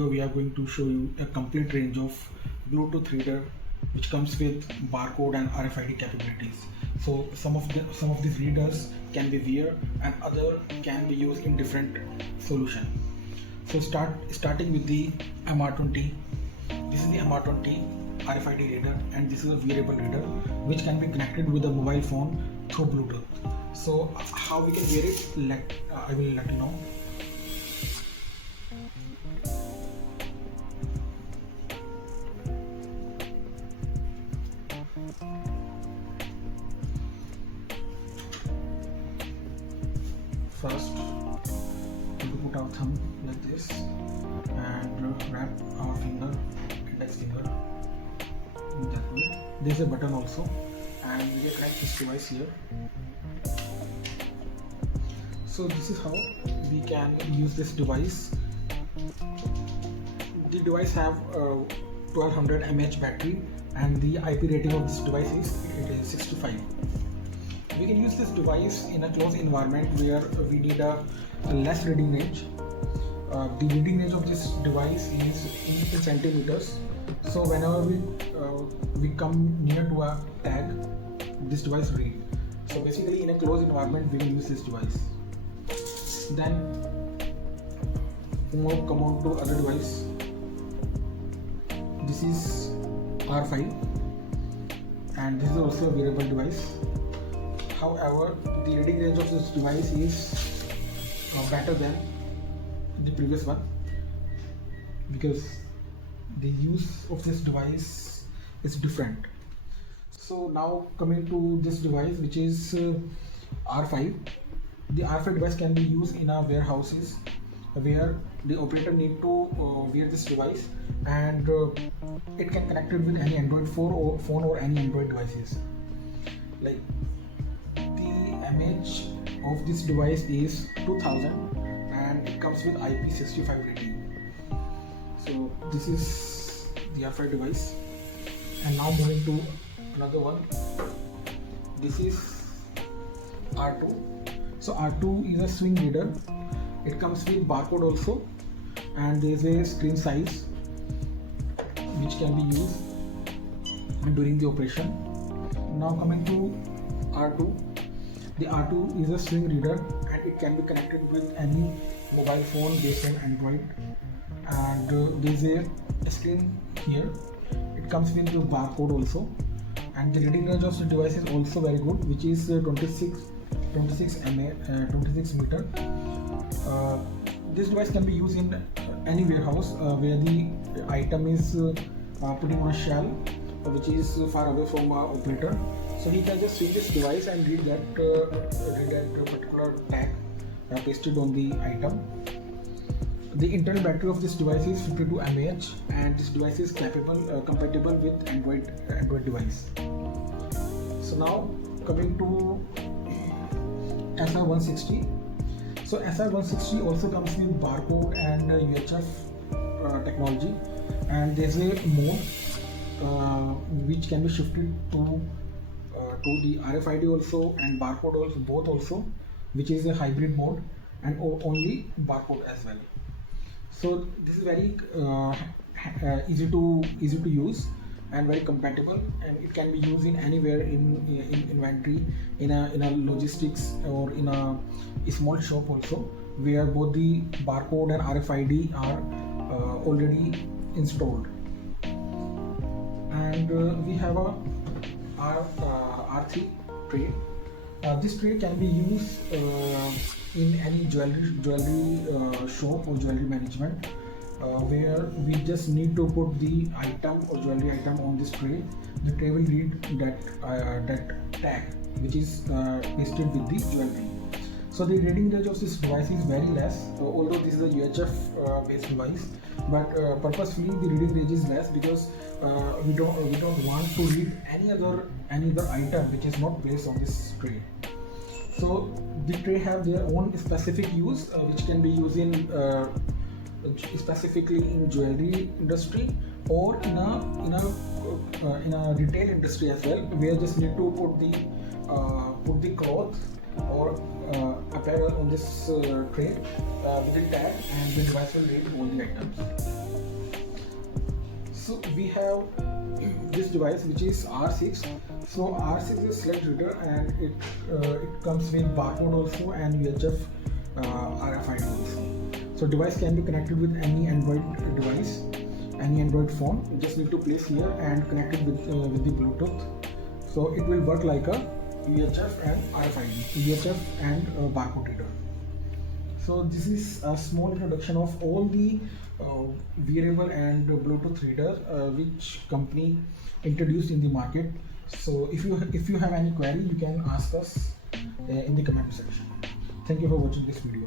video we are going to show you a complete range of Bluetooth reader which comes with barcode and RFID capabilities. So some of these readers can be Wear and other can be used in different solution. So starting with the MR20. This is the MR20 RFID reader and this is a wearable reader which can be connected with a mobile phone through Bluetooth. So how we can wear it, I will let you know. First, we put our thumb like this and wrap our index finger in that way. There is a button also, and we connect this device here. So this is how we can use this device. The device have 1200 mAh battery, and the IP rating of this device is 65. We can use this device in a closed environment where we need a less reading range. The reading range of this device is in centimeters. So whenever we come near to a tag, this device read. So basically, in a closed environment, we will use this device. Then come on to other device. This is R5, and this is also a wearable device. However, the reading range of this device is better than the previous one because the use of this device is different. So now coming to this device, which is R5. The R5 device can be used in our warehouses where the operator need to wear this device, and it can connect it with any Android phone or any Android devices. Like the image of this device is 2000 and it comes with IP65 rating. So this is the R5 device. And now moving to another one. This is R2. So R2 is a swing reader. It comes with barcode also, and there is a screen size which can be used during the operation. Now coming to R2. The R2 is a swing reader and it can be connected with any mobile phone based on Android, and there is a screen here. It comes with the barcode also, and the reading range of the device is also very good, which is 26 meter. This device can be used in any warehouse where the item is putting on a shelf which is far away from our operator. So he can just swing this device and read that particular tag pasted on the item. The internal battery of this device is 52 mAh, and this device is compatible with Android device. So now coming to SR160. So SR160 also comes with barcode and UHF technology, and there's a mode which can be shifted to the RFID also and barcode also, both also, which is a hybrid mode, and only barcode as well. So this is very easy to use and very compatible, and it can be used in anywhere in inventory, in a logistics, or in a small shop also, where both the barcode and RFID are already installed. And we have a R3 tray. This tray can be used in any jewelry shop or jewelry management, where we just need to put the item or jewelry item on this tray. The tray will read that tag which is pasted with the jewelry. So the reading range of this device is very less, although this is a UHF based device, but purposefully the reading range is less because we don't want to read any other item which is not placed on this tray. So the tray have their own specific use, which can be used in specifically in jewelry industry or in a retail industry as well, where just need to put the cloth or apparel panel on this tray with a tag, and the device will read all the items. So we have this device which is R6. So R6 is select reader, and it comes with barcode also and UHF RFID also. So device can be connected with any Android device, any Android phone. You just need to place here and connect it with the Bluetooth. So it will work like a UHF and RFID, UHF and barcode reader. So this is a small introduction of all the wearable and Bluetooth reader which company introduced in the market. So if you have any query, you can ask us in the comment section. Thank you for watching this video.